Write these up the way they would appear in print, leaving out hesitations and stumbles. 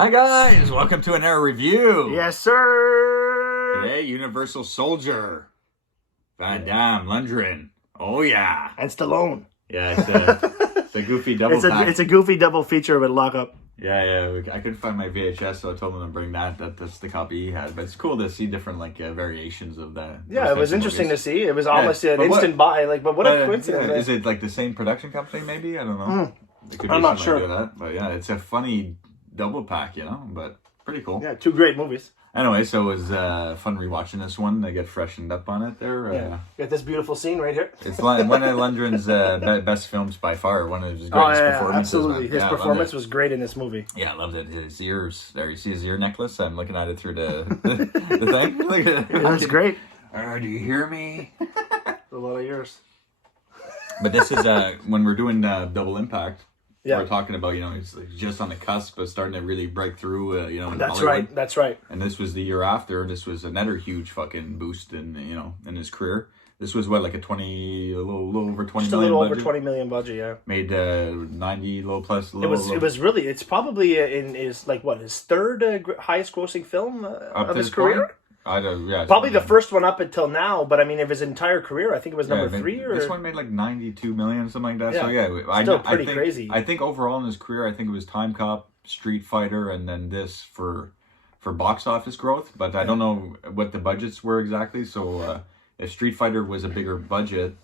Hi guys, welcome to another review. Yes, sir. Today, Universal Soldier, Van Damme, Lundgren. Oh yeah, And Stallone. yeah. It's a goofy double pack. It's a goofy double feature with lockup. Yeah. I couldn't find my VHS, so I told him to bring that. That's the copy he had. But it's cool to see different variations of that. Yeah, it was interesting to see. It was almost an instant buy. But what a coincidence! Yeah, is it like the same production company? Maybe I don't know. It could be I'm not something sure. like that. But yeah, it's a funny double pack, but pretty cool. Yeah, two great movies. Anyway, so it was fun rewatching this one. I get freshened up on it there. Yeah. Got this beautiful scene right here. It's one of Lundgren's best films by far. One of his greatest performances. Absolutely. Man. His Yeah, performance was great in this movie. Yeah, I loved it. His ears. There, you see his ear necklace? I'm looking at it through the thing. Look at it. It was great. Do you hear me? A lot of ears. But this is when we're doing Double Impact. Yeah. We're talking about, he's like just on the cusp of starting to really break through, in That's Hollywood. That's right. And this was the year after. This was another huge fucking boost in his career. This was what, like a little over 20 Just a million little budget? over 20 million budget, yeah. Made 90 low plus. It's probably in his third highest grossing film of his career. Point? Probably the first one up until now, but I mean, of his entire career, I think it was number 3. Or this one made like 92 million, something like that. Yeah. So yeah, Still I pretty think, crazy. I think overall in his career, I think it was Time Cop, Street Fighter, and then this for box office growth. But I don't know what the budgets were exactly. So if Street Fighter was a bigger budget,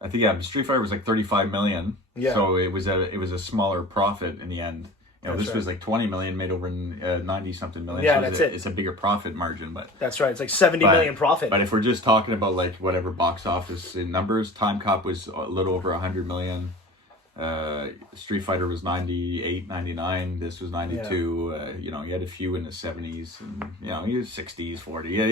I think Street Fighter was like 35 million. Yeah. So it was a smaller profit in the end. This was like 20 million made over 90 something million. Yeah, so that's it. It's a bigger profit margin, but that's right. It's like 70 million profit. But if we're just talking about like whatever box office in numbers, Time Cop was a little over 100 million. Street Fighter was 98, 99. This was 92. You had a few in the 70s, and he was 60s, 40. Yeah,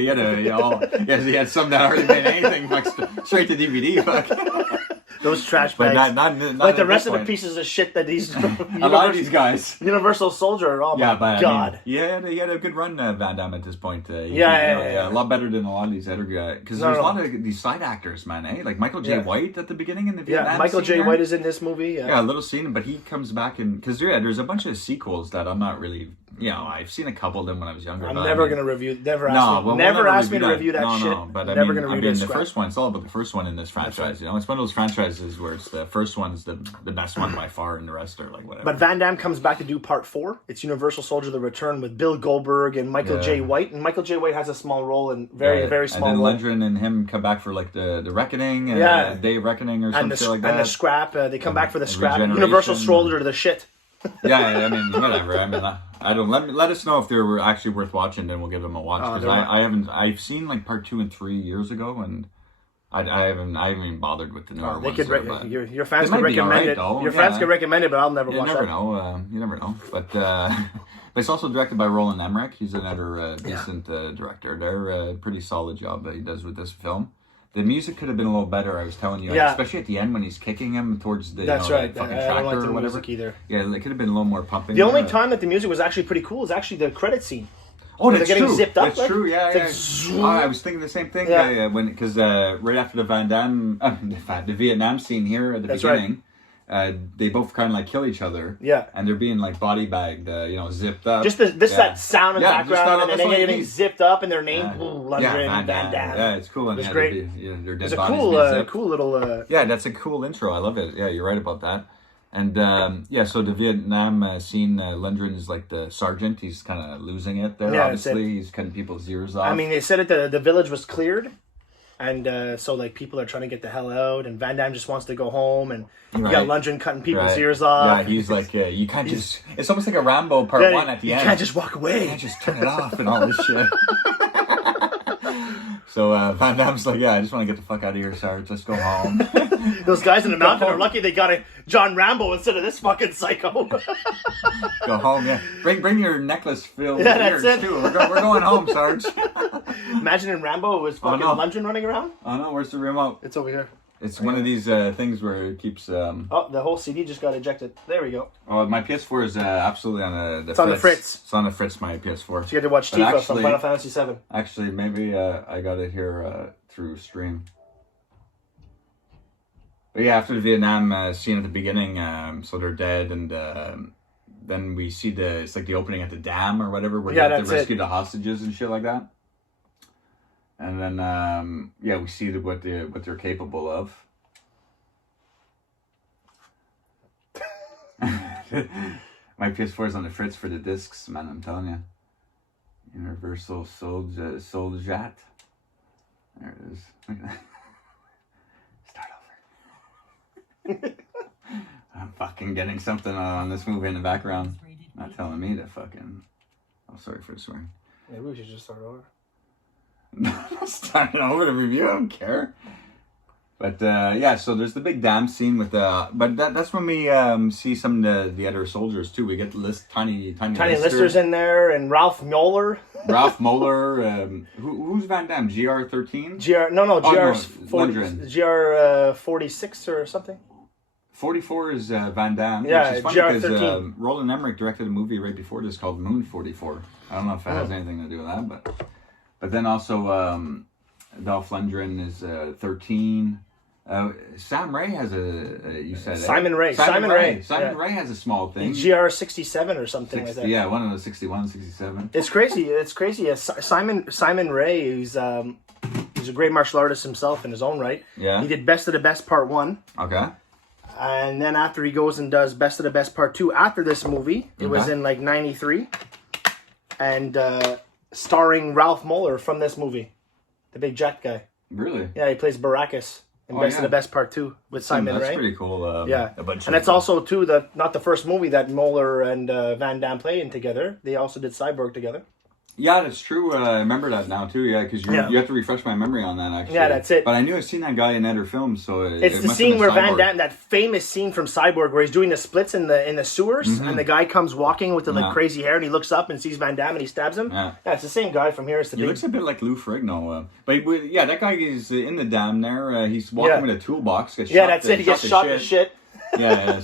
he had some that already made anything like straight to DVD. Fuck. Those trash bags. But not like the rest of the pieces of shit that these a lot of these guys. Universal Soldier. Oh my god. He had a good run, Van Damme, at this point. Yeah. A lot better than a lot of these other guys. Because there's a lot of these side actors, man. Like Michael J. White at the beginning in the Vietnam. Yeah, Michael J. Scene White is in this movie. Yeah, a little scene, but he comes back because there's a bunch of sequels that I'm not really. I've seen a couple of them when I was younger. I'm never gonna review. Never ask me to review that shit. No, but never gonna review the first one. It's all about the first one in this franchise. It's one of those franchises where it's the first one's the best one by far, and the rest are like whatever. But Van Damme comes back to do part 4. It's Universal Soldier: The Return with Bill Goldberg and Michael J. White. And Michael J. White has a small role and very small. And then role. Lundgren and him come back for like the Reckoning, Day of Reckoning or something like that. And the scrap. They come back for the scrap. Regeneration. Universal Soldier to the shit. Yeah, I mean, whatever. I mean, I don't let us know if they were actually worth watching. Then we'll give them a watch because I've seen like part 2 and 3 years ago, and I haven't even bothered with the newer ones. Your fans can recommend it. Your fans can recommend it, but I'll never watch that. You never know. But it's also directed by Roland Emmerich. He's another decent director. They're a pretty solid job that he does with this film. The music could have been a little better, I was telling you. Especially at the end when he's kicking him towards the, That's right. the fucking I tractor don't like the or whatever. Music either. Yeah, it could have been a little more pumping. The only time that the music was actually pretty cool is actually the credit scene. Oh, that's getting true. Zipped up, that's true. Yeah, I was thinking the same thing. Yeah. Because right after the Van Damme, the Vietnam scene here at the beginning, they both kind of like kill each other. Yeah. And they're being like body bagged, zipped up. Just that sound in the background, and then getting zipped up, and their name, Lundgren, Van Damme. Yeah, it's cool. It's great. Their dead it's a bodies cool little. Yeah, that's a cool intro. I love it. Yeah, you're right about that. And so the Vietnam scene, Lundgren is like the sergeant. He's kind of losing it there. Yeah, obviously, he's cutting people's ears off. I mean, they said the village was cleared. And so, like, people are trying to get the hell out, and Van Damme just wants to go home, and you got Lundgren cutting people's ears off. Yeah, he's like, you can't just... It's almost like a Rambo part 1 at the end. You can't just walk away. You can't just turn it off and all this shit. So Van Damme's like, I just want to get the fuck out of here, Sarge. Let's go home. Those guys in the mountain are lucky they got a John Rambo instead of this fucking psycho. Go home, yeah. Bring your necklace filled with ears, too. We're going home, Sarge. Imagine in Rambo it was fucking Lundgren running around. Oh, no. Where's the remote? It's over here. It's one of these things where it keeps... Oh, the whole CD just got ejected. There we go. Oh, my PS4 is absolutely on the It's on the fritz. It's on the fritz, my PS4. So you had to watch Tifa from Final Fantasy VII. Actually, maybe I got it here through stream. But yeah, after the Vietnam scene at the beginning, so they're dead, and then we see it's like the opening at the dam or whatever, where Yeah, they have to that's rescue the hostages and shit like that. And then we see what they're capable of. My PS4 is on the fritz for the discs, man. I'm telling you. Universal Soldat. There it is. Start over. I'm fucking getting something on this movie in the background. Not telling me to fucking. Oh, sorry for the swearing. Maybe we should just start over. Starting over to review. I don't care. But so there's the big dam scene with but that's when we see some of the other soldiers too. We get the tiny Lister's in there, and Ralph Moeller. Ralph Moeller. Who's Van Damme? GR13. GR 46 or something. 44 is Van Damme. Yeah, which is funny GR13. Roland Emmerich directed a movie right before this called Moon 44. I don't know if it has anything to do with that, but then also Dolph Lundgren is 13. Sam Ray has you said Simon Ray. Simon Ray has a small thing. GR 67 or something like that. Yeah, one of those 61, 67. It's crazy. Yeah, Simon Ray, he's a great martial artist himself in his own right. Yeah. He did Best of the Best Part 1. Okay. And then after he goes and does Best of the Best Part 2 after this movie, it was in like 93. And starring Ralph Moeller from this movie. The big jet guy. Really? Yeah, he plays Baracus in Best of the Best Part 2 with Simon Ray. That's pretty cool. Yeah. And it's also, too, not the first movie that Moeller and Van Damme play in together. They also did Cyborg together. Yeah, that's true. I remember that now, too. Yeah, because you have to refresh my memory on that, actually. Yeah, that's it. But I knew I'd seen that guy in other films, so it's the scene where Van Damme, that famous scene from Cyborg where he's doing the splits in the sewers, and the guy comes walking with the crazy hair, and he looks up and sees Van Damme and he stabs him. Yeah, it's the same guy from here. He looks a bit like Lou Ferrigno. But that guy is in the dam there. He's walking with a toolbox. He gets shot in the shit.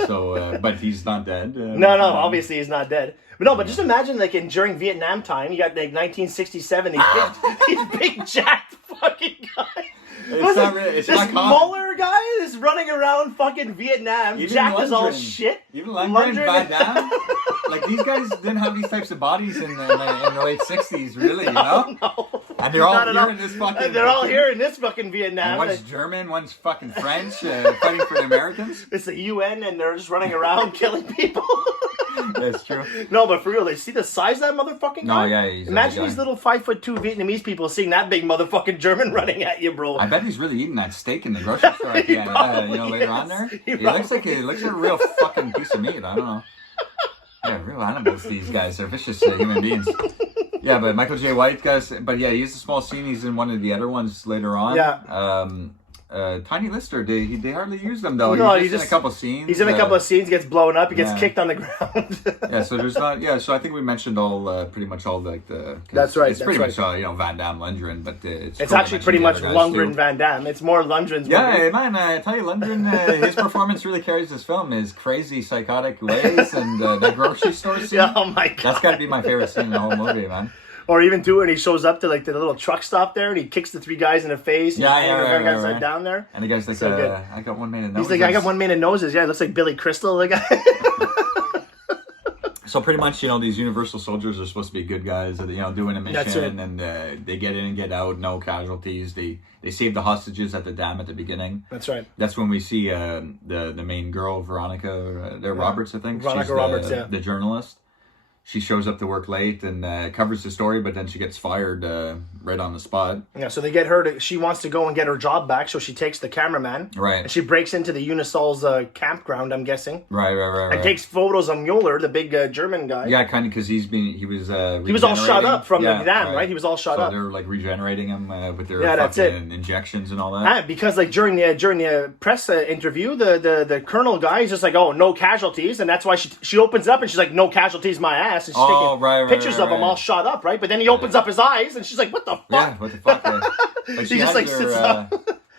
So, but he's not dead. No, obviously he's not dead. But just imagine, like, during Vietnam time, you got, like, 1967, these big jacked fucking guys. This Mueller guy is running around fucking Vietnam, jacked as all shit. Even Lundgren, Van Damme. Like, these guys didn't have these types of bodies in the late 60s, really, you know? No. And they're all here in this fucking... They're all here in this fucking Vietnam. And one's German, one's fucking French, fighting for the Americans. It's the UN, and they're just running around killing people. That's true. No, but for real, they see the size of that motherfucking guy? No, yeah, he's imagine these little 5'2" Vietnamese people seeing that big motherfucking German running at you, bro. I bet he's really eating that steak in the grocery store at the end. Later on there. He looks like a real fucking piece of meat. I don't know. Yeah, real animals, these guys. They're vicious human beings. Yeah, but Michael J. White, guys. But yeah, he has a small scene. He's in one of the other ones later on. Yeah. Tiny Lister, they hardly use them though. No, he's just in a couple scenes. He's in a couple of scenes, gets blown up, he gets kicked on the ground. So there's not. Yeah, so I think we mentioned pretty much all like the. That's right. It's pretty much Van Damme, Lundgren, but it's actually pretty much Lundgren, Van Damme. It's more Lundgren's. Yeah, man, I tell you, Lundgren, his performance really carries this film. His crazy, psychotic ways and the grocery store scene. Yeah, oh my god, that's got to be my favorite scene in the whole movie, man. Or even too, when he shows up to like the little truck stop there, and he kicks the 3 guys in the face. Right. Down there. And the guy's like, "I got one man in noses." He's like, "I got one man in noses." Yeah, it looks like Billy Crystal, the guy. So pretty much, these Universal soldiers are supposed to be good guys, doing a mission, and they get in and get out, no casualties. They save the hostages at the dam at the beginning. That's right. That's when we see the main girl, Veronica, Roberts, I think. Veronica Roberts, the journalist. She shows up to work late and covers the story, but then she gets fired right on the spot. Yeah, so they get her she wants to go and get her job back, so she takes the cameraman. Right. And she breaks into the Unisol's campground, I'm guessing. Right. And takes photos of Mueller, the big German guy. Yeah, kind of, because he was all shot up from the dam, right? He was all shot up. So they're like regenerating him with their fucking injections and all that. Because like during the press interview, the colonel guy is just like, "Oh, no casualties," and that's why she opens it up and she's like, "No casualties, my ass." And she's taking pictures of him all shot up, right? But then he opens up his eyes, and she's like, "What the fuck?" Yeah, what the fuck? He just like sits up.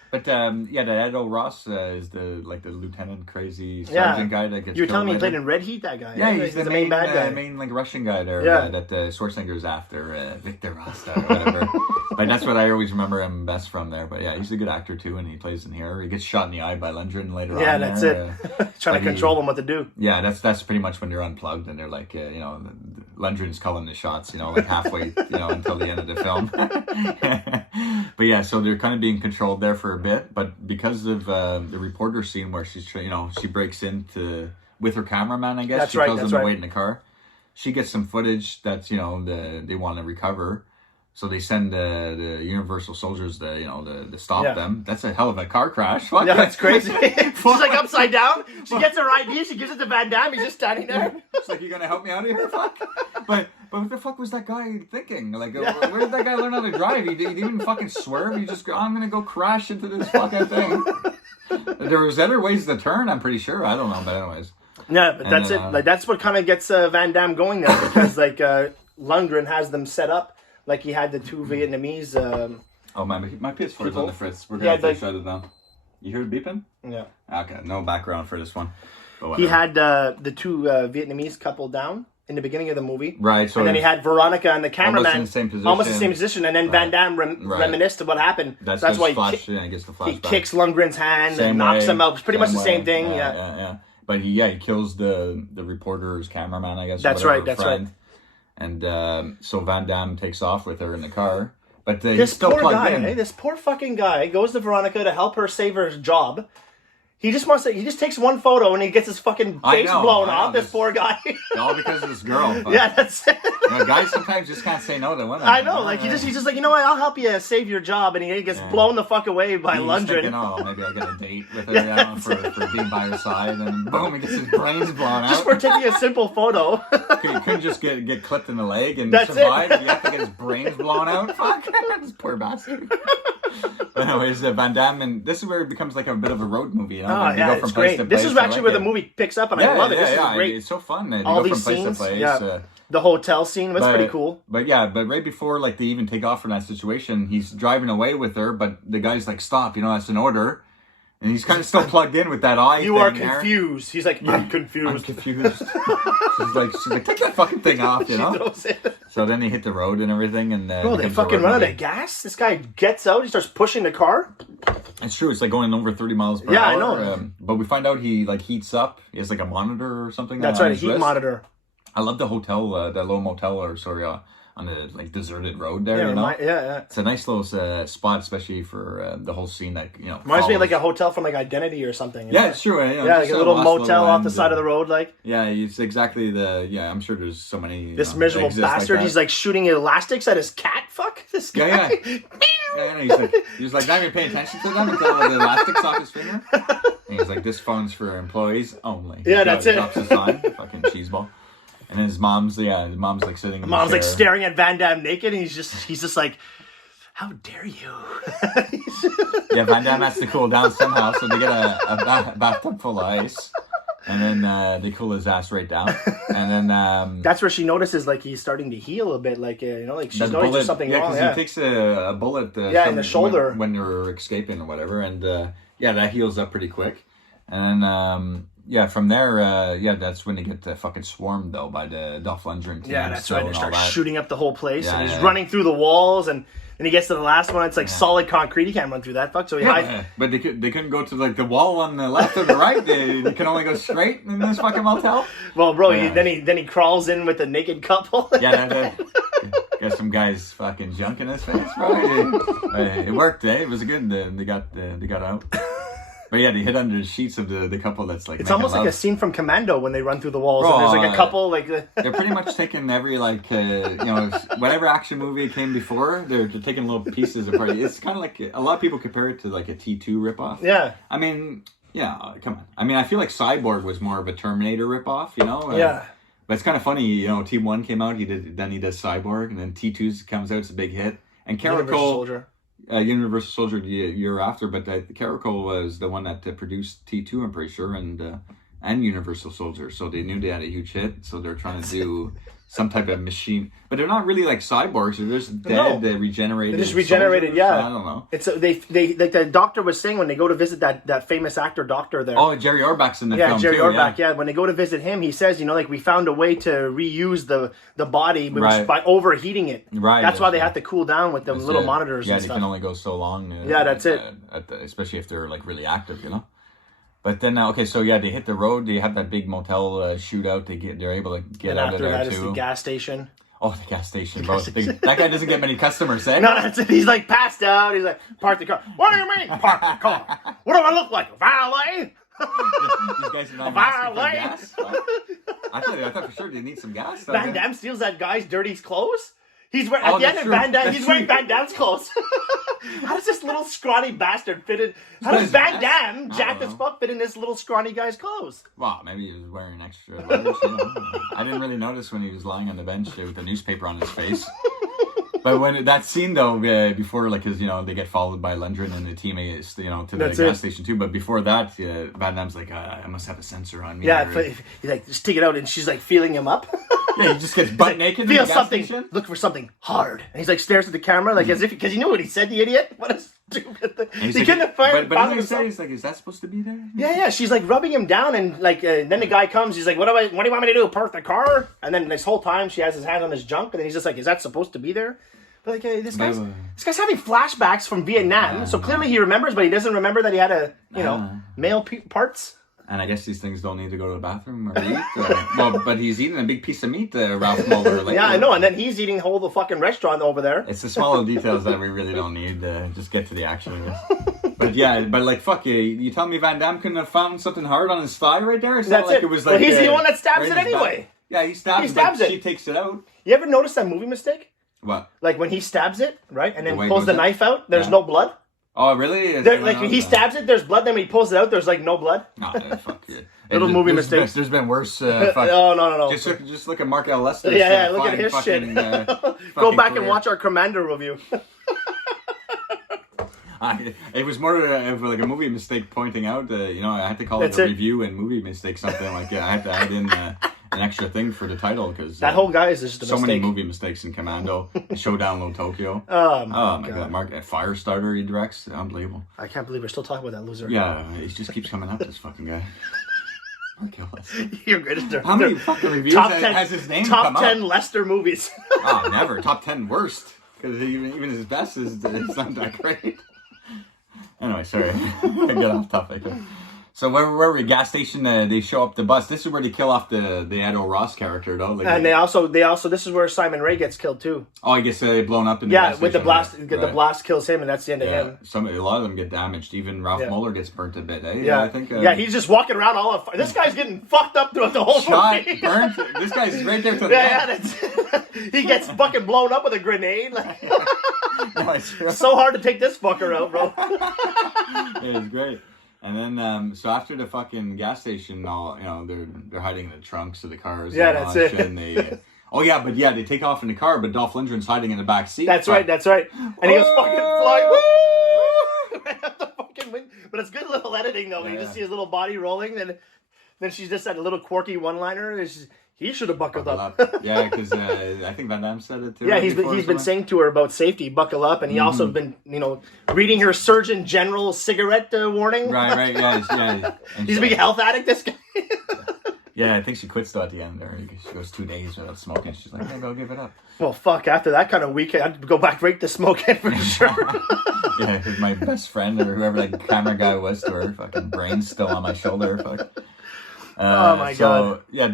But yeah, the Edo Ross is the lieutenant crazy sergeant guy that gets. You were telling me he later. played in Red Heat. That guy. Yeah, he's the main bad guy. Main like Russian guy there. Yeah. That Schwarzenegger's after Victor Rasta or whatever. Like that's what I always remember him best from there. But yeah, he's a good actor too, and he plays in here. He gets shot in the eye by Lundgren later on. Yeah, that's it. Trying to control him what to do. Yeah, that's pretty much when you're unplugged and they're like, Lundgren's calling the shots, like halfway, until the end of the film. But yeah, so they're kind of being controlled there for a bit, but because of the reporter scene where she's, she breaks into with her cameraman, I guess. That's she tells them to wait in the car. She gets some footage that's, they want to recover. So they send the Universal Soldiers to stop them. That's a hell of a car crash. What? Yeah, that's crazy. She's like upside down. She gets her ID. She gives it to Van Damme. He's just standing there. It's like, you gonna help me out of here? Fuck. But what the fuck was that guy thinking? Like, where did that guy learn how to drive? He didn't even fucking swerve. He just go, I'm gonna go crash into this fucking thing. There was other ways to turn, I'm pretty sure. I don't know, but anyways. Yeah, but that's it. Like that's what kind of gets Van Damme going there, because like Lundgren has them set up. Like he had the two Vietnamese. My PS4 is on the fritz. We're gonna have to shut it down. You hear it beeping? Yeah. Okay, no background for this one. He had the two Vietnamese couple down in the beginning of the movie. Right. So and then he had Veronica and the cameraman. Almost in the same position. And then Van Damme reminisced of what happened. That's why he gets the flashback. He kicks Lundgren's hand and knocks him out. It's pretty much the same thing. Yeah. But he kills the reporter's cameraman, I guess. That's right. And so Van Damme takes off with her in the car. But this poor guy, this poor fucking guy, goes to Veronica to help her save her job. He just takes one photo and he gets his fucking face blown off. This poor guy. All because of this girl. Yeah, that's it. Guys sometimes just can't say no to women. I know, he's just like, I'll help you save your job, and he gets blown the fuck away by Lundgren. Thinking, maybe I'll get a date with her for being by her side, and boom, he gets his brains blown out. Just for taking a simple photo. He couldn't just get clipped in the leg and that's survive. You have to get his brains blown out. Fuck, this poor bastard. But anyways, Van Damme, and this is where it becomes like a bit of a road movie. Oh yeah, it's great. This is actually where the movie picks up, and I love it. This is great. It's so fun. All these scenes, the hotel scene was pretty cool. But right before they even take off from that situation, he's driving away with her, but the guy's like, "Stop! That's an order." And he's kind of still plugged in with that eye. You are confused. He's like, I'm confused. I'm confused. she's like, take that fucking thing off, She throws it. So then they hit the road and everything, and bro, they fucking run out of gas. This guy gets out. He starts pushing the car. It's true. It's like going over 30 miles per hour. Yeah, I know. But we find out he heats up. He has like a monitor or something. That's right, a heat monitor. I love the hotel, that little motel, on the deserted road there. Yeah. It's a nice little spot, especially for the whole scene that reminds me of like a hotel from like Identity or something. Yeah, it's true. Like a little motel off the side of the road, like. Yeah, it's exactly I'm sure there's so many. This miserable bastard. He's like shooting elastics at his cat. Fuck this guy. Yeah. He's like not even paying attention to them until the elastic's off his finger. And he's like, this phone's for employees only. Yeah, that's it. Drops his sign, fucking cheeseball. And his mom's like sitting in the mom's chair. like staring at Van Damme naked, and he's just like, how dare you? Van Damme has to cool down somehow, so they get a bathtub full of ice, and then they cool his ass right down, and then that's where she notices like he's starting to heal a bit, like like she's noticing there's something wrong. Yeah, because he takes a bullet in the shoulder when they're escaping or whatever, and that heals up pretty quick, and then. From there, that's when they get fucking swarmed, though, by the Dolph Lundgren team. Yeah, that's right. They start shooting up the whole place, and he's running through the walls, and then he gets to the last one. It's like solid concrete. He can't run through that, fuck. So he hides. But they couldn't go to like the wall on the left or the right. They can only go straight in this fucking motel. Well, bro, then he crawls in with a naked couple. Got some guys fucking junk in his face, bro. It worked, eh? It was good. They got out. But yeah, they hit under the sheets of the couple that's like. It's almost like a scene from Commando when they run through the walls and there's like a couple like. They're pretty much taking every whatever action movie came before. They're taking little pieces apart. It's kind of like a lot of people compare it to like a T2 ripoff. Yeah. I mean, come on. I mean, I feel like Cyborg was more of a Terminator ripoff. Yeah. But it's kind of funny. T1 came out. He does Cyborg, and then T2 comes out. It's a big hit. And Caracol. Universal Soldier the year after, but Caracol was the one that produced T2, I'm pretty sure, and Universal Soldier. So they knew they had a huge hit, so they're trying to do some type of machine, but they're not really like cyborgs. They're just dead, regenerated. They're just regenerated, soldiers. yeah. I don't know. It's they like the doctor was saying when they go to visit that famous actor doctor there. Oh, Jerry Orbach's in the film Jerry too. Orbach. Yeah, when they go to visit him, he says, like we found a way to reuse the body by overheating it. Right. That's why they have to cool down with the little monitors. Yeah, and they stuff. can only go so long. That's it. Especially if they're like really active, But then, so they hit the road. They have that big motel shootout. They're able to get out of there too. After that is the gas station. Oh, the gas station, bro. That guy doesn't get many customers, eh? No, that's it. He's like passed out. He's like, park the car. What do you mean, park the car? What do I look like, a valet? These guys are not asking for gas. I thought for sure they need some gas. Van Damme steals that guy's dirty clothes. He's wearing at the end of Van Damme. He's wearing Van Damme's clothes. How does this little scrawny bastard fit in? How does Van Damme, jacked as fuck, fit in this little scrawny guy's clothes? Well, maybe he was wearing extra letters. I didn't really notice when he was lying on the bench with a newspaper on his face. But when that scene though, before because they get followed by Lundgren and the teammates, to the gas station too. But before that, Van Damme's like, I must have a sensor on me. Yeah, he's like, just take it out, and she's like feeling him up. Yeah, he just gets butt naked. Feel in the gas something. Station. Look for something hard, and he's like stares at the camera like as if because you know what he said, the idiot. What a stupid thing. He couldn't have fired. But he said, he's like, is that supposed to be there? Yeah. She's like rubbing him down, and like then the guy comes. He's like, what do you want me to do? Park the car? And then this whole time she has his hand on his junk, and then he's just like, is that supposed to be there? But like this guy's having flashbacks from Vietnam, so clearly he remembers, but he doesn't remember that he had a male parts. And I guess these things don't need to go to the bathroom or eat. But he's eating a big piece of meat, Ralph Muller. Later. Yeah, I know. And then he's eating whole the fucking restaurant over there. It's the small details that we really don't need. Just get to the action of it. But like, fuck you. You tell me Van Damme couldn't have found something hard on his thigh right there? It's That's not like it. It was like, well, he's the one that stabs it anyway. Back. Yeah, he stabs it. She takes it out. You ever notice that movie mistake? What? Like when he stabs it, right? And then pulls the knife out, there's no blood. Oh, really? Like he stabs it, there's blood. Then when he pulls it out, there's like no blood. No, fuck you. Little movie mistakes. There's been worse. No. Just look at Mark L. Lester. Yeah, look at his shit. Go back and watch our Commander review. It was more of like a movie mistake pointing out. I had to call it a review and movie mistake, something like I had to add in an extra thing for the title because that whole guy is just a so mistake. many movie mistakes in Commando, Showdown Low Tokyo. Oh my god, Mark Firestarter he directs, unbelievable. I can't believe we're still talking about that loser. Yeah, he just keeps coming up. This fucking guy. You're good. How many fucking reviews has his name come up? Top 10 Lester movies. Oh, never. Top 10 worst. Because even his best is not that great. Anyway, sorry. I get off topic. So where were we? Gas station. They show up the bus. This is where they kill off the Edo Ross character, though. Like, and they also. This is where Simon Ray gets killed too. Oh, I guess blown up in the gas with station, the blast. right? The blast kills him, and that's the end of him. A lot of them get damaged. Even Ralph Muller gets burnt a bit. Eh? Yeah, I think. He's just walking around all of. This guy's getting fucked up throughout the whole movie. Burnt. This guy's right there to the end. He gets fucking blown up with a grenade. Like, no, so hard to take this fucker out, bro. Yeah, it's great. And then, so after the fucking gas station, they're hiding in the trunks of the cars. Yeah, that's it. And they, they take off in the car, but Dolph Lundgren's hiding in the back seat. That's right. And he goes fucking flying. But it's good little editing though. Yeah. You just see his little body rolling, and then she's just at a little quorky one-liner. He should have buckled up. Yeah, because I think Van Damme said it too. Yeah, he's been saying to her about safety, buckle up, and he also been reading her Surgeon General cigarette warning. Right, yeah. He's a big health addict. This guy. Yeah, I think she quits though at the end. Or she goes 2 days without smoking. She's like, "Hey, go give it up." Well, fuck. After that kind of week, I'd go back right to smoking for sure. Yeah, because my best friend or whoever that camera guy was to her, fucking brain's still on my shoulder. Fuck. Oh my god. Yeah,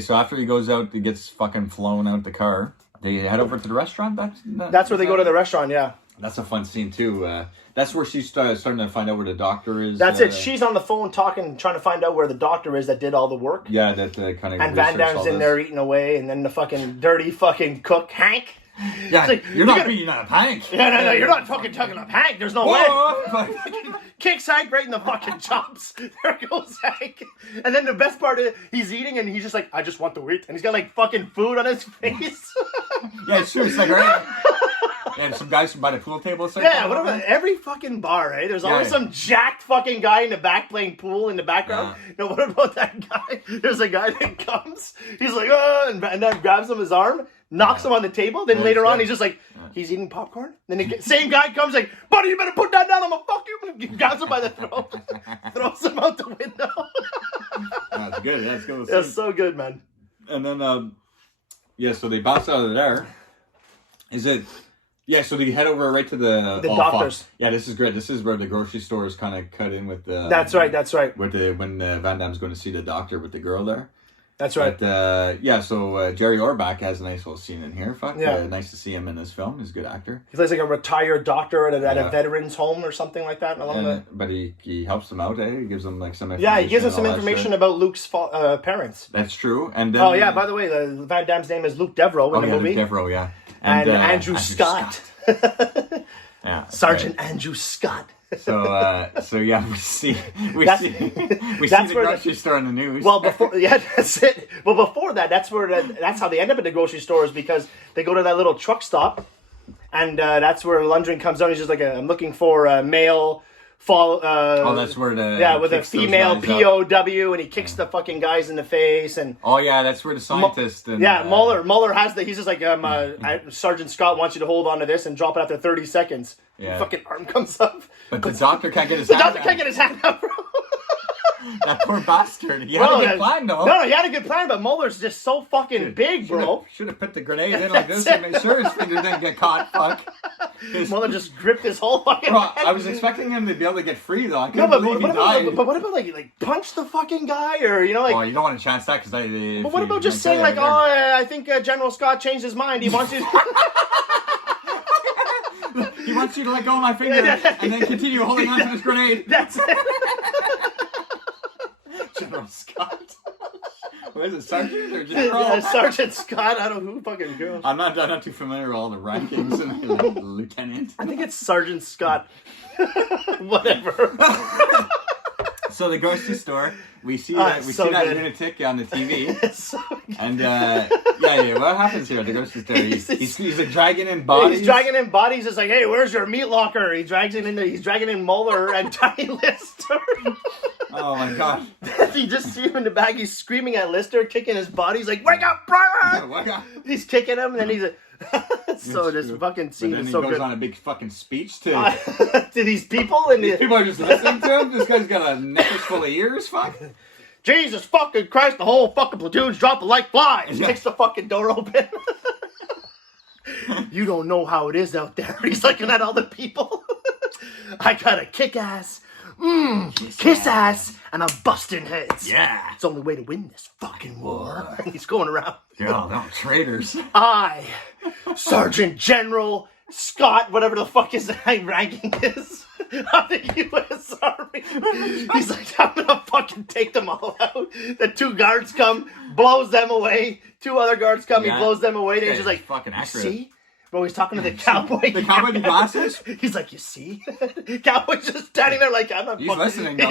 so after he goes out, he gets fucking flown out the car. They head over to the restaurant. That's where they go to the restaurant. Yeah. That's a fun scene too. That's where she's starting to find out where the doctor is. That's it. She's on the phone talking, trying to find out where the doctor is that did all the work. Yeah, that kind of. And Van Damme's in there eating away, and then the fucking dirty fucking cook Hank. Yeah, like, you're not beating up Hank. Yeah, no, you're not fucking tugging up Hank. There's no way. Kicks Hank right in the fucking chops. There goes Hank. And then the best part is he's eating and he's just like, I just want to eat. And he's got like fucking food on his face. Yeah, it's true. It's like, right. And some guys by the pool table. Yeah, what about every fucking bar, eh? There's always some jacked fucking guy in the back playing pool in the background. No, what about that guy? There's a guy that comes, he's like, and then grabs him his arm, knocks him on the table. Then later on, he's just like, he's eating popcorn. Then the same guy comes like, buddy, you better put that down. I'm gonna fuck you. He grabs him by the throat, throws him out the window. That's good. That's good. That's so good, man. And then, so they bounce out of there. Is it? Yeah, so they head over right to the doctors. Yeah, this is great. This is where the grocery store is kind of cut in with the. That's right. With when Van Damme's going to see the doctor with the girl there. That's right. But, so Jerry Orbach has a nice little scene in here. Nice to see him in this film. He's a good actor. He plays like a retired doctor at a veterans home or something like that. But he helps them out. He gives them like some information. Yeah, he gives them some information about Luke's parents. That's true. And then, by the way, Van Damme's name is Luke Devereaux in the movie. Luke Devereaux, yeah. And Andrew Scott. Yeah, Sergeant Andrew Scott. So we see the grocery store on the news. Well, that's it. Well, before that, that's how they end up at the grocery store, is because they go to that little truck stop, and that's where Lundgren comes out. He's just like, I'm looking for a male. That's where with a female POW, and he kicks the fucking guys in the face, and that's where the scientist Mueller has he's just like Sergeant Scott wants you to hold on to this and drop it after 30 seconds. Yeah. Fucking arm comes up, but the doctor can't get his hand up, bro. That poor bastard. He had a good plan, though. No, he had a good plan, but Mueller's just so fucking big, bro. Should have put the grenade in like this to make sure his finger didn't get caught. Fuck. Mueller just gripped his whole fucking head. I was expecting him to be able to get free, though. I couldn't believe he died. But what about like punch the fucking guy, or you don't want to chance that, because But what about just saying I think General Scott changed his mind. He wants you. He wants you to let go of my finger and then continue holding on to this grenade. That's it. General Scott. What is it, Sergeant or General? Sergeant Scott. I don't know who fucking girl. I'm not too familiar with all the rankings and the lieutenant. I think it's Sergeant Scott. Whatever. So the grocery store, we see that lunatic on the TV, and what happens here at the grocery store? He's like dragging in bodies. He's dragging in bodies. It's like, hey, where's your meat locker? He's dragging in Mueller and Tiny Lister. Oh my god! You just see him in the back. He's screaming at Lister, kicking his body. He's like, "Wake up, brother!" Wake up. He's kicking him, and then he's so this fucking scene is so good. He goes on a big fucking speech to these people, and these people are just listening to him. This guy's got a necklace full of ears. Fuck. Jesus fucking Christ! The whole fucking platoon's dropping like flies. He kicks the fucking door open. You don't know how it is out there. He's looking at all the people. I got a kick ass. Kiss ass, and I'm busting heads. Yeah. It's the only way to win this fucking war. He's going around. Yeah, no traitors. I, Sergeant General Scott, whatever the fuck his ranking is, of the U.S. Army. He's like, I'm gonna fucking take them all out. The two guards come, blows them away. Two other guards come, he blows them away. And he's just like, fucking accurate. See? Bro, he's talking to the cowboy. The cowboy with glasses? He's like, you see? Cowboy's just standing there like, I'm not He's fucking... listening, though.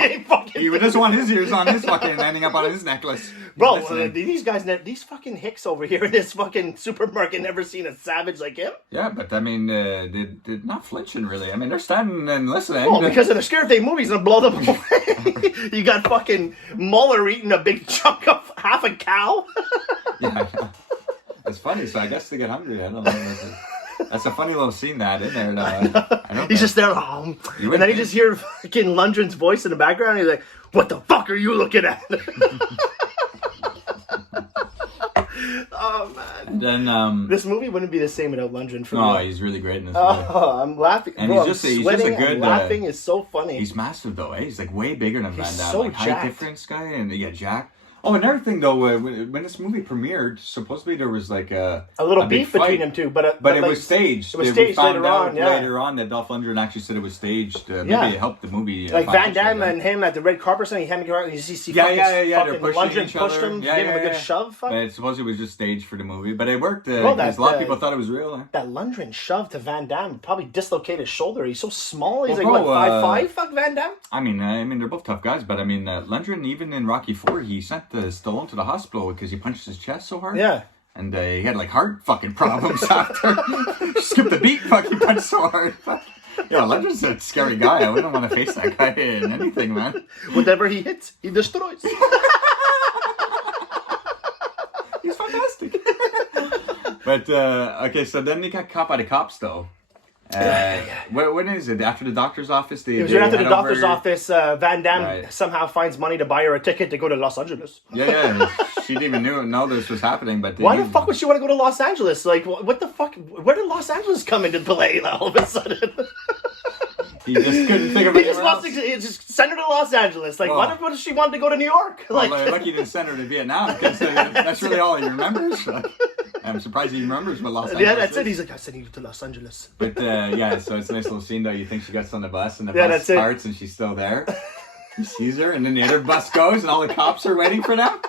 He doesn't want his ears on his fucking ending up on his necklace. Bro, these guys, these fucking hicks over here in this fucking supermarket never seen a savage like him. Yeah, but I mean, they're not flinching really. I mean, they're standing and listening. Well, because they're scared the movie's gonna blow them away. You got fucking Mueller eating a big chunk of half a cow. Yeah. It's funny, so I guess they get hungry. I don't know. That's a funny little scene that in there. He's just there, and then you just hear fucking Lundgren's voice in the background. And he's like, "What the fuck are you looking at?" Oh man! And then this movie wouldn't be the same without Lundgren for me. Oh, he's really great in this movie. Oh, I'm laughing. And bro, he's just a good. Laughing is so funny. He's massive though. Eh? He's like way bigger than Van Damme. So like height difference guy, and Jack. Oh, another thing though, when this movie premiered, supposedly there was like a little beef between them two, but it like, was staged. It was staged later on. Yeah. Later on, that Dolph Lundgren actually said it was staged. Maybe it helped the movie. Like Van Damme and him at the red carpet, and you see fucking Lundgren pushed him, gave him a good shove. But supposedly it was just staged for the movie, but it worked. Because a lot of people thought it was real. That Lundgren shove to Van Damme probably dislocated his shoulder. He's so small. He's like what, 5'5"? Fuck Van Damme. I mean, they're both tough guys, but I mean, Lundgren even in Rocky IV, he sent Stallone to the hospital because he punched his chest so hard. Yeah. And he had like heart fucking problems after. Skipped the beat, fucking punched so hard. Yo, Legend's a scary guy. I wouldn't want to face that guy in anything, man. Whatever he hits, he destroys. He's fantastic. But, okay, so then they got caught by the cops, though. When is it? After the doctor's office? It was right after the doctor's office. Van Damme somehow finds money to buy her a ticket to go to Los Angeles. Yeah. She didn't even know this was happening. But why the fuck would she want to go to Los Angeles? Like, what the fuck? Where did Los Angeles come into play all of a sudden? He just couldn't think of it. He just wants to just send her to Los Angeles. Like, what if she wanted to go to New York? Like, lucky he didn't send her to Vietnam because that's really all he remembers. I'm surprised he remembers what Los Angeles Yeah, that's is. it. He's like, I sent you to Los Angeles. But so it's a nice little scene though. You think she gets on the bus and the bus that's starts and she's still there. He sees her and then the other bus goes and all the cops are waiting for them.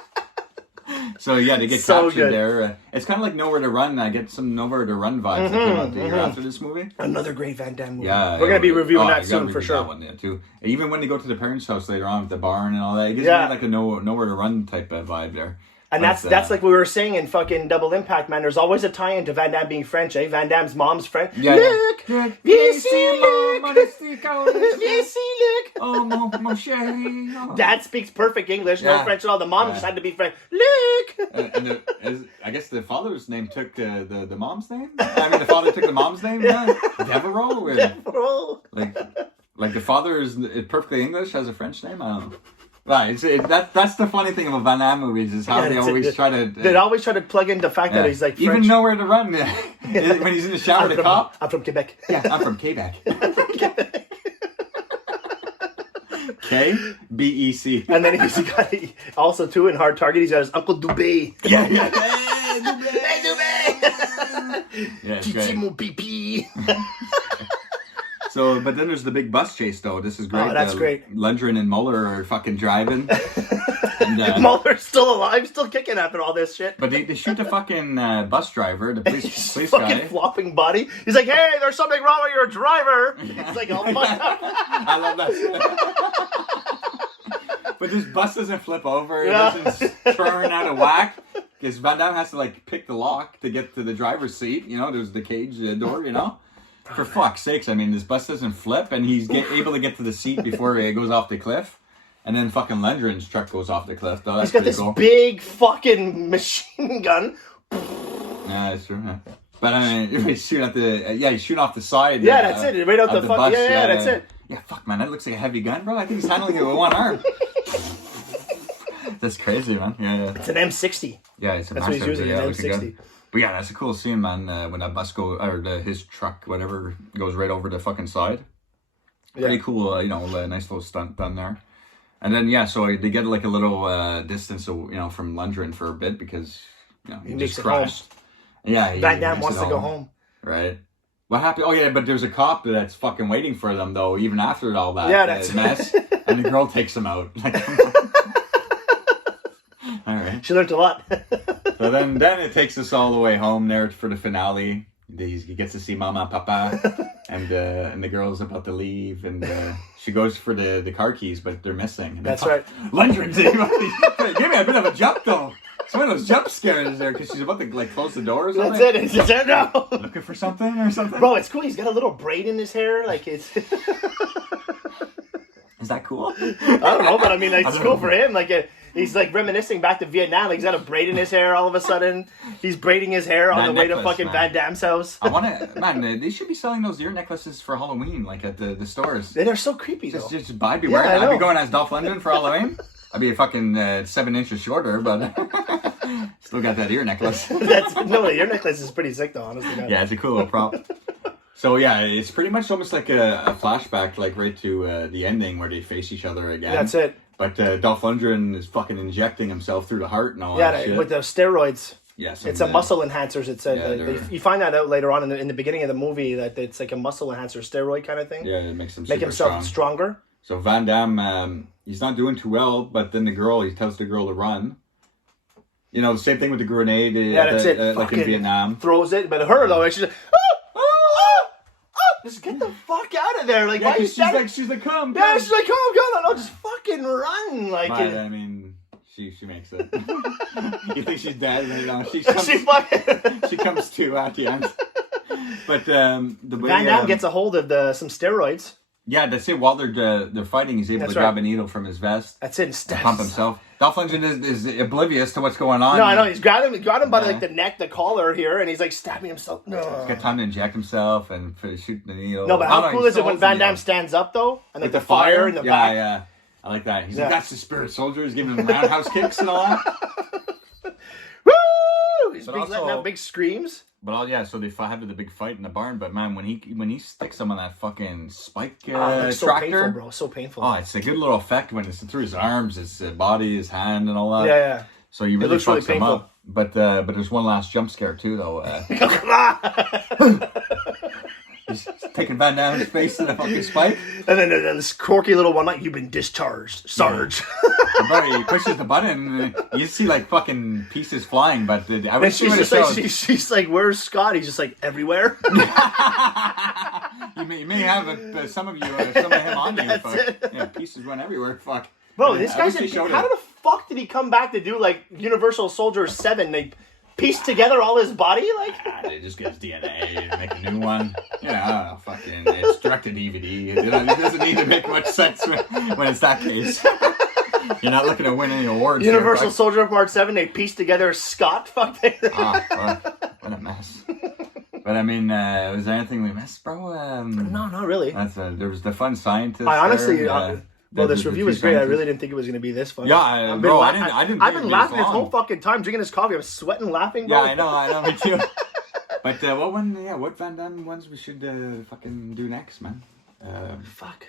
So they get captured there. It's kind of like Nowhere to Run. I get some Nowhere to Run vibes that came out the year after this movie. Another great Van Damme movie. Yeah, we're gonna be reviewing that soon for sure. That one, too. Even when they go to the parents' house later on with the barn and all that, it gives me like a Nowhere to Run type of vibe there. And that's like we were saying in fucking Double Impact, man. There's always a tie-in to Van Damme being French, eh? Van Damme's mom's French. Yeah, Luc! Viens ici, Luc! Viens ici, Luc! Oh, mon chéri. Oh. Dad speaks perfect English, no French at all. The mom just had to be French. Luc! I guess the father's name took the mom's name? I mean, the father took the mom's name? Yeah. Devereaux? Devereaux. Like the father is perfectly English, has a French name? I don't know. Right, that's the funny thing about Van Damme movies is how they always try to... They always try to plug in the fact that he's like French. Even Nowhere to Run. When he's in the shower, the cop. I'm from Quebec. Yeah, I'm from Quebec. K-B-E-C. And then he's got, also too in Hard Target, he's got his Uncle Dubé. Yeah. Hey, Dubé! Yeah, Titi mon pipi. So, but then there's the big bus chase, though. This is great. Oh, that's great. Lundgren and Muller are fucking driving. And, Muller's still alive, still kicking after all this shit. But they shoot the fucking bus driver, the police fucking guy. flopping body. He's like, hey, there's something wrong with your driver. He's like, oh, fuck. I love that. But this bus doesn't flip over. It doesn't turn out of whack. Because Van Damme has to, like, pick the lock to get to the driver's seat. You know, there's the cage door, you know. For fuck's sakes, I mean, this bus doesn't flip, and he's able to get to the seat before it goes off the cliff. And then fucking Lundgren's truck goes off the cliff, though. That's he's got this big fucking machine gun. Yeah, that's true. Yeah. But I mean, he's shooting at he's shooting off the side. Yeah, that's it. Right out the fucking. Yeah, that's it. Yeah, fuck, man, that looks like a heavy gun, bro. I think he's handling it with one arm. That's crazy, man. Yeah. It's an M60. Yeah, it's that's what he's using. An M60. But yeah, that's a cool scene, man. When that bus his truck, whatever, goes right over the fucking side. Pretty cool, nice little stunt done there. And then so they get like a little distance, from Lundgren for a bit because he just crashed. Yeah, Van Damme wants to go home. Right. What happened? Oh yeah, but there's a cop that's fucking waiting for them though, even after all that that's mess. And the girl takes him out. All right. She learned a lot. So then it takes us all the way home there for the finale. He gets to see Mama and Papa, and the girl's about to leave, and she goes for the car keys, but they're missing. And that's right. Lundgren's give me a bit of a jump though. It's one of those jump scares there because she's about to like close the door or something. That's it. It's just no. Looking for something or something. Bro, it's cool. He's got a little braid in his hair, like it's. Is that cool? I don't know, but I mean, it's cool for him. Like he's like reminiscing back to Vietnam. Like he's got a braid in his hair all of a sudden. He's braiding his hair on the way to fucking Van Damme's house. I want to, man. They should be selling those ear necklaces for Halloween, like at the stores. They're so creepy. Though. Just I'd be wearing. I'd be going as Dolph Lundgren for Halloween. I'd be a fucking 7 inches shorter, but still got that ear necklace. The ear necklace is pretty sick, though. Honestly, yeah, it's a cool little prop. So yeah, it's pretty much almost like a flashback, like right to the ending where they face each other again. That's it. But Dolph Lundgren is fucking injecting himself through the heart and all that shit. With the steroids. Yes, it's a muscle enhancers. It said you find that out later on in the beginning of the movie that it's like a muscle enhancer steroid kind of thing. Yeah, it makes him himself stronger. So Van Damme, he's not doing too well, but then he tells the girl to run. The same thing with the grenade. That's it. Like in Vietnam, throws it, but her though, she's like, just get the fuck out of there! Like, why are you she's like, come. Yeah, she's like, come, no, just fucking run! Like, I mean, she makes it. You think she's dead? No, she comes to at the end. But the way Van Damme gets a hold of some steroids. Yeah, that's it. While they're fighting, he's able to grab a needle from his vest. That's it. And pump himself. Dolph Lundgren is oblivious to what's going on. No, I know. He's got him by the neck, the collar here, and he's like stabbing himself. No. He's got time to inject himself and shoot the needle. No, but how cool is it when Van Damme stands up though, and like the fire in the back? Yeah, I like that. He's like, that's the spirit soldier. He's giving him roundhouse kicks and all that. Woo! He's letting out big screams. But so they had the big fight in the barn. But man, when he sticks him on that fucking spike so tractor, painful, bro, so painful. Oh, it's a good little effect when it's through his arms, his body, his hand, and all that. Yeah. So you really fucks him up. But there's one last jump scare too, though. He's taking Van Damme's face in a fucking spike. And then this quirky little one, like, you've been discharged, Sarge. Bro, he pushes the button, and you see, like, fucking pieces flying, but I wish she's like, where's Scott? He's just like, everywhere. you may have some of him on you. That's it. Yeah, pieces went everywhere, fuck. Bro, this guy's how the fuck did he come back to do, like, Universal Soldier 7? They pieced together all his body, like? They just get his DNA and make a new one. Fucking, it's direct to DVD. It doesn't need to make much sense when it's that case. You're not looking to win any awards. Universal Soldier Part 7, they pieced together Scott. Fuck. What a mess. But I mean, was there anything we missed, bro? No, not really. There was the fun scientist. I honestly... this review was great. I really didn't think it was going to be this fun. Yeah, I've been laughing this whole fucking time, drinking this coffee. I'm sweating, laughing, bro. Yeah, I know, me too. But what Van Damme ones we should fucking do next, man? Fuck.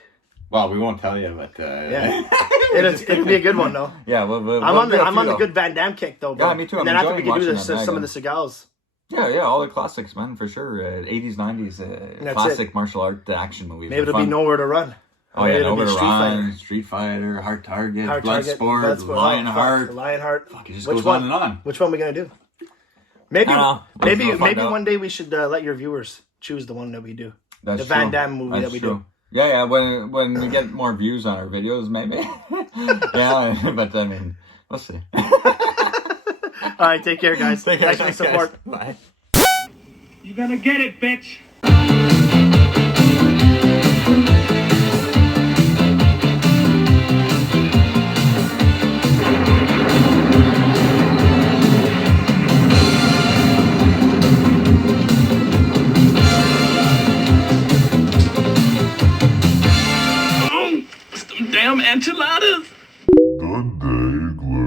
Well, we won't tell you, but it'll be a good one, though. Yeah, I'm on the good Van Damme kick, though. Bro. Yeah, me too. And then after we can do some of the Segals. Yeah, all the classics, man, for sure. 80s, 90s, classic martial art action movies. Maybe it'll be Nowhere to Run. Oh yeah, Nowhere to Run, Street Fighter, Hard Target, Bloodsport, Lionheart. Fuck, it just goes on and on. Which one are we gonna do? Maybe one day we should let your viewers choose the one that we do. That's the Van Damme movie that we do. Yeah. When we get more views on our videos, maybe. Yeah, but I mean, we'll see. All right, take care, guys. Take care. Thanks for the support. Bye. You gonna get it, bitch. Damn enchiladas! The Daigler.